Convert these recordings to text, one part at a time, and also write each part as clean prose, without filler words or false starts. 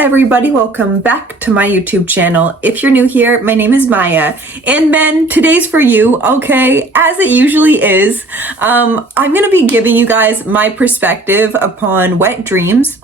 everybody, welcome back to my YouTube channel. If you're new here, my name is Maya, and men, today's for you, okay? As it usually is, I'm gonna be giving you guys my perspective upon wet dreams.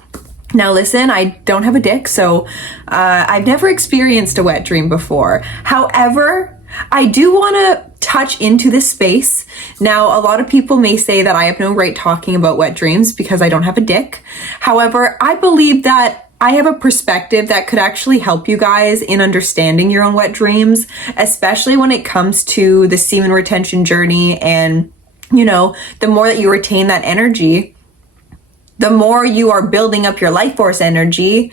Now listen, I don't have a dick, so I've never experienced a wet dream before. However, I do want to touch into this space. Now, a lot of people may say that I have no right talking about wet dreams because I don't have a dick. However, I believe that I have a perspective that could actually help you guys in understanding your own wet dreams, especially when it comes to the semen retention journey. And, you know, the more that you retain that energy, the more you are building up your life force energy.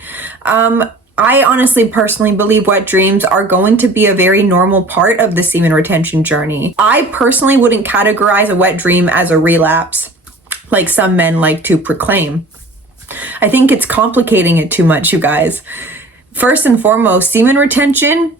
I honestly personally believe wet dreams are going to be a very normal part of the semen retention journey. I personally wouldn't categorize a wet dream as a relapse, like some men like to proclaim. I think it's complicating it too much, you guys. First and foremost, semen retention,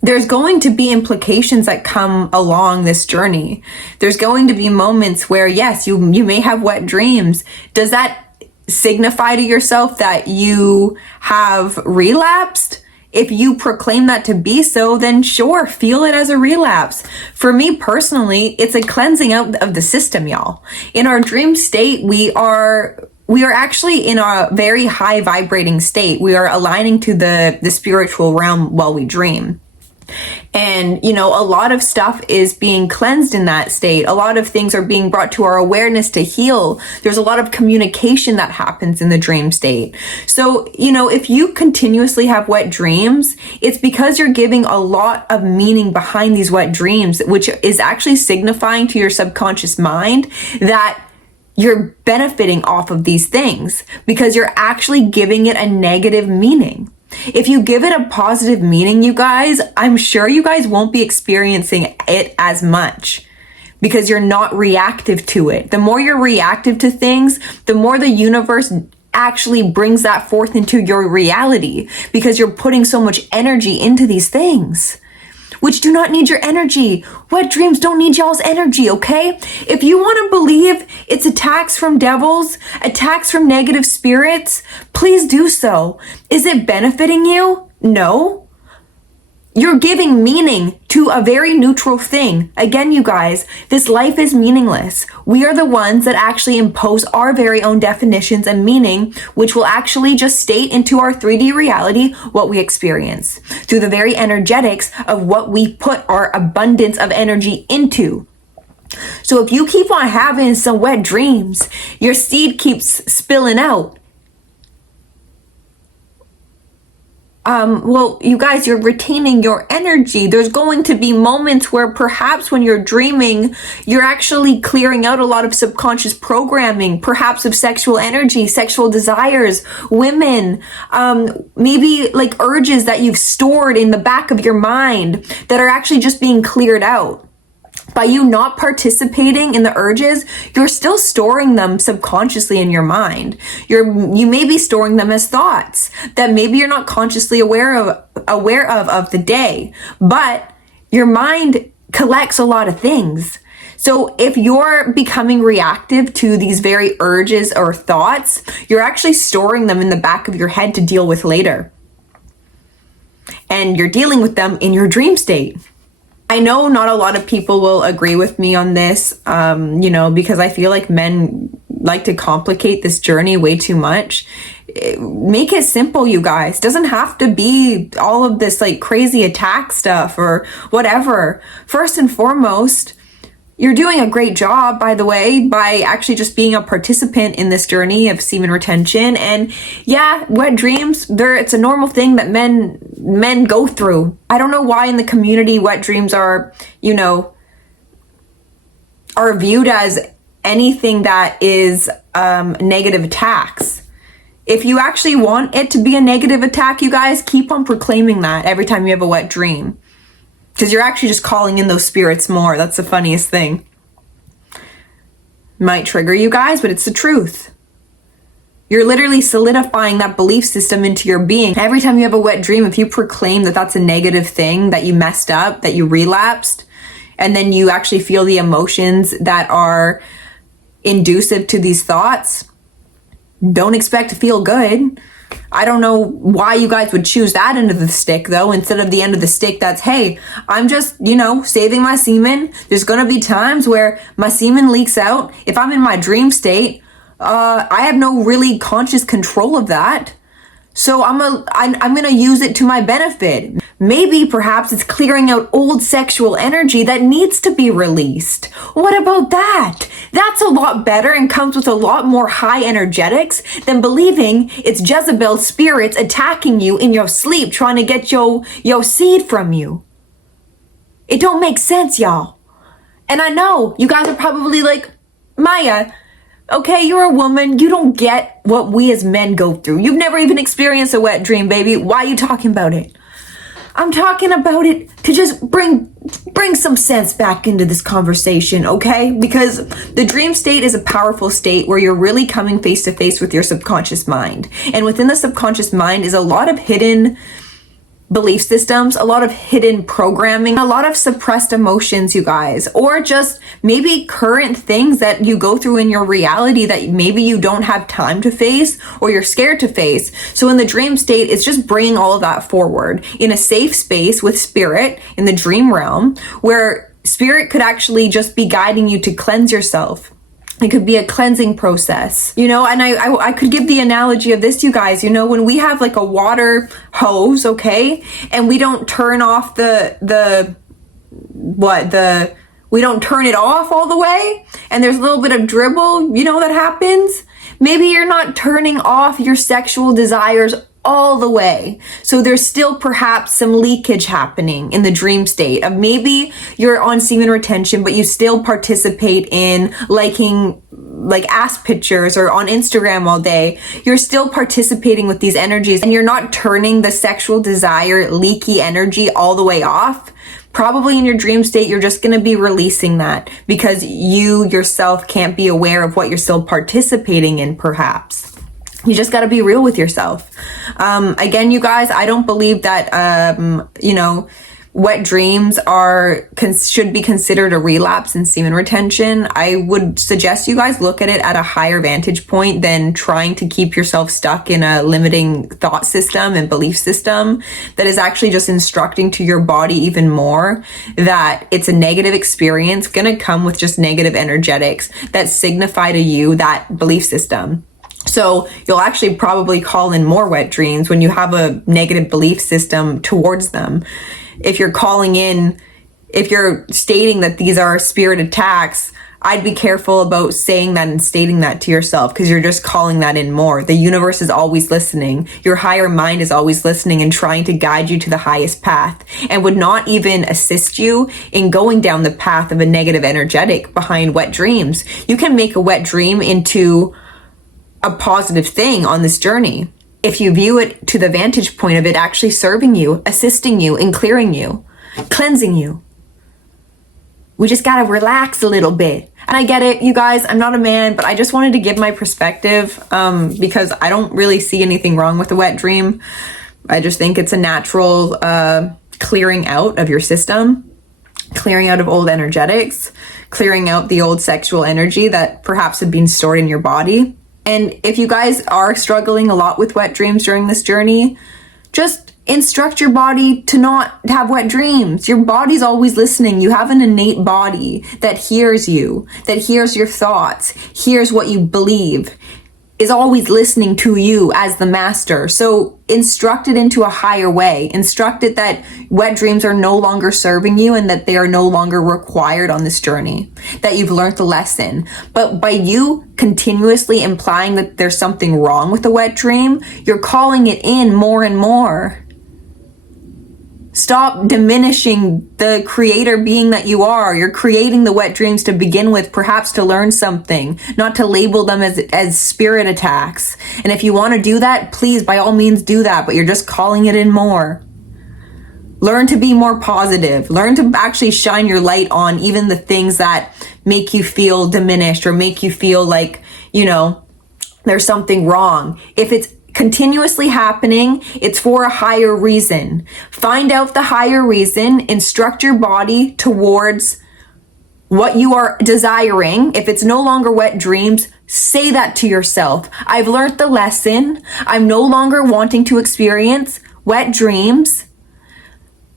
there's going to be implications that come along this journey. There's going to be moments where, yes, you may have wet dreams. Does that signify to yourself that you have relapsed? If you proclaim that to be so, then sure, feel it as a relapse. For me personally, it's a cleansing out of the system, y'all. In our dream state, we are actually in a very high vibrating state. We are aligning to the spiritual realm while we dream. And, you know, a lot of stuff is being cleansed in that state. A lot of things are being brought to our awareness to heal. There's a lot of communication that happens in the dream state. So, you know, if you continuously have wet dreams, it's because you're giving a lot of meaning behind these wet dreams, which is actually signifying to your subconscious mind that you're benefiting off of these things because you're actually giving it a negative meaning. If you give it a positive meaning, you guys, I'm sure you guys won't be experiencing it as much because you're not reactive to it. The more you're reactive to things, the more the universe actually brings that forth into your reality because you're putting so much energy into these things, which do not need your energy. Wet dreams don't need y'all's energy, okay? If you want to believe it's attacks from devils, attacks from negative spirits, please do so. Is it benefiting you? No. You're giving meaning to a very neutral thing. Again, you guys, this life is meaningless. We are the ones that actually impose our very own definitions and meaning, which will actually just state into our 3D reality what we experience through the very energetics of what we put our abundance of energy into. So if you keep on having some wet dreams, your seed keeps spilling out. Well, you guys, you're retaining your energy. There's going to be moments where perhaps when you're dreaming, you're actually clearing out a lot of subconscious programming, perhaps of sexual energy, sexual desires, women, maybe like urges that you've stored in the back of your mind that are actually just being cleared out. By you not participating in the urges, you're still storing them subconsciously in your mind. You may be storing them as thoughts that maybe you're not consciously aware of the day, but your mind collects a lot of things. So if you're becoming reactive to these very urges or thoughts, you're actually storing them in the back of your head to deal with later. And you're dealing with them in your dream state. I know not a lot of people will agree with me on this, you know, because I feel like men like to complicate this journey way too much. Make it simple, you guys. Doesn't have to be all of this like crazy attack stuff or whatever. First and foremost, you're doing a great job, by the way, by actually just being a participant in this journey of semen retention. And yeah, wet dreams, it's a normal thing that men go through. I don't know why in the community wet dreams are, you know, are viewed as anything that is negative attacks. If you actually want it to be a negative attack, you guys, keep on proclaiming that every time you have a wet dream. Because you're actually just calling in those spirits more. That's the funniest thing. Might trigger you guys, but it's the truth. You're literally solidifying that belief system into your being. Every time you have a wet dream, if you proclaim that that's a negative thing, that you messed up, that you relapsed, and then you actually feel the emotions that are inducive to these thoughts, don't expect to feel good. I don't know why you guys would choose that end of the stick though, instead of the end of the stick that's, hey, I'm just, saving my semen. There's gonna be times where my semen leaks out. If I'm in my dream state, I have no really conscious control of that. So I'm gonna use it to my benefit. Maybe perhaps it's clearing out old sexual energy that needs to be released. What about that? That's a lot better and comes with a lot more high energetics than believing it's Jezebel spirits attacking you in your sleep trying to get your seed from you. It don't make sense, y'all. And I know you guys are probably like, Maya, okay, you're a woman. You don't get what we as men go through. You've never even experienced a wet dream, baby. Why are you talking about it? I'm talking about it to just bring some sense back into this conversation, okay? Because the dream state is a powerful state where you're really coming face to face with your subconscious mind. And within the subconscious mind is a lot of hidden belief systems, a lot of hidden programming, a lot of suppressed emotions, you guys, or just maybe current things that you go through in your reality that maybe you don't have time to face or you're scared to face. So in the dream state, it's just bringing all of that forward in a safe space with spirit in the dream realm where spirit could actually just be guiding you to cleanse yourself. It could be a cleansing process, and I could give the analogy of this, you guys, when we have like a water hose, okay, and we don't turn off we don't turn it off all the way, and there's a little bit of dribble, that happens. Maybe you're not turning off your sexual desires all the way. So there's still perhaps some leakage happening in the dream state of maybe you're on semen retention, but you still participate in liking like ass pictures or on Instagram all day. You're still participating with these energies and you're not turning the sexual desire, leaky energy all the way off. Probably in your dream state, you're just going to be releasing that because you yourself can't be aware of what you're still participating in, perhaps. You just got to be real with yourself. Again, you guys, I don't believe that, wet dreams should be considered a relapse in semen retention. I would suggest you guys look at it at a higher vantage point than trying to keep yourself stuck in a limiting thought system and belief system that is actually just instructing to your body even more that it's a negative experience going to come with just negative energetics that signify to you that belief system. So you'll actually probably call in more wet dreams when you have a negative belief system towards them. If you're stating that these are spirit attacks, I'd be careful about saying that and stating that to yourself because you're just calling that in more. The universe is always listening. Your higher mind is always listening and trying to guide you to the highest path and would not even assist you in going down the path of a negative energetic behind wet dreams. You can make a wet dream into a positive thing on this journey if you view it to the vantage point of it actually serving you, assisting you, and clearing you, cleansing you. We just gotta relax a little bit. And I get it, you guys, I'm not a man, but I just wanted to give my perspective because I don't really see anything wrong with a wet dream. I just think it's a natural clearing out of your system, clearing out of old energetics, clearing out the old sexual energy that perhaps had been stored in your body. And if you guys are struggling a lot with wet dreams during this journey, just instruct your body to not have wet dreams. Your body's always listening. You have an innate body that hears you, that hears your thoughts, hears what you believe, is always listening to you as the master. So instruct it into a higher way. Instruct it that wet dreams are no longer serving you and that they are no longer required on this journey, that you've learned the lesson. But by you continuously implying that there's something wrong with the wet dream, you're calling it in more and more. Stop diminishing the creator being that you are. You're creating the wet dreams to begin with, perhaps to learn something, not to label them as spirit attacks. And if you want to do that, please, by all means, do that, but you're just calling it in more. Learn to be more positive. Learn to actually shine your light on even the things that make you feel diminished or make you feel like, there's something wrong. If it's continuously happening, it's for a higher reason. Find out the higher reason, instruct your body towards what you are desiring. If it's no longer wet dreams, Say that to yourself. I've learned the lesson. I'm no longer wanting to experience wet dreams.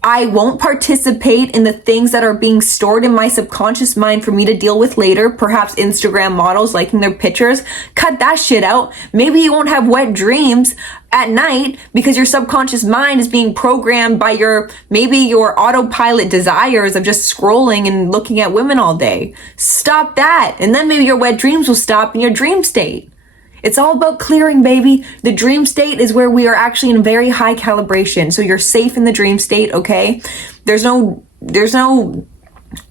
I won't participate in the things that are being stored in my subconscious mind for me to deal with later. Perhaps Instagram models liking their pictures. Cut that shit out. Maybe you won't have wet dreams at night because your subconscious mind is being programmed by maybe your autopilot desires of just scrolling and looking at women all day. Stop that. And then maybe your wet dreams will stop in your dream state. It's all about clearing, baby. The dream state is where we are actually in very high calibration. So you're safe in the dream state, okay? There's no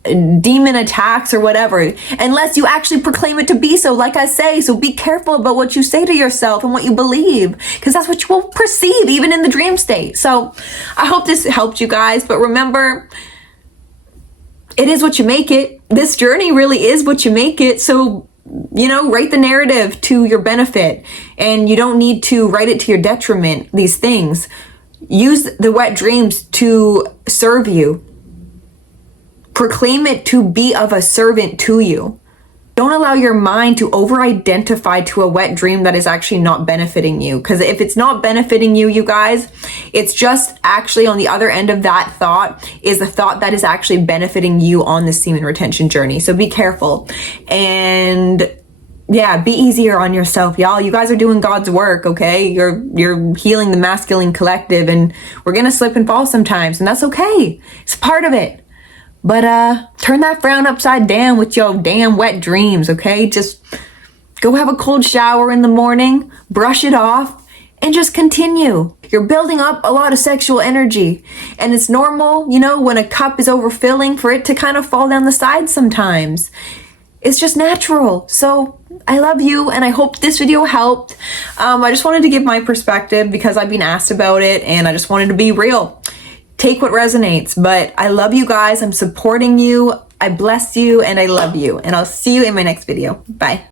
demon attacks or whatever, unless you actually proclaim it to be so, like I say. So be careful about what you say to yourself and what you believe, because that's what you will perceive even in the dream state. So I hope this helped you guys, but remember, it is what you make it. This journey really is what you make it. So write the narrative to your benefit, and you don't need to write it to your detriment. These things, use the wet dreams to serve you. Proclaim it to be of a servant to you. Don't allow your mind to over-identify to a wet dream that is actually not benefiting you. Because if it's not benefiting you, you guys, it's just actually on the other end of that thought is a thought that is actually benefiting you on the semen retention journey. So be careful. And yeah, be easier on yourself, y'all. You guys are doing God's work, okay? You're healing the masculine collective, and we're gonna slip and fall sometimes, and that's okay. It's part of it. But turn that frown upside down with your damn wet dreams, okay? Just go have a cold shower in the morning, brush it off, and just continue. You're building up a lot of sexual energy, and it's normal, when a cup is overfilling, for it to kind of fall down the side sometimes. It's just natural. So I love you, and I hope this video helped. I just wanted to give my perspective because I've been asked about it, and I just wanted to be real. Take what resonates, but I love you guys. I'm supporting you. I bless you, and I love you, and I'll see you in my next video. Bye.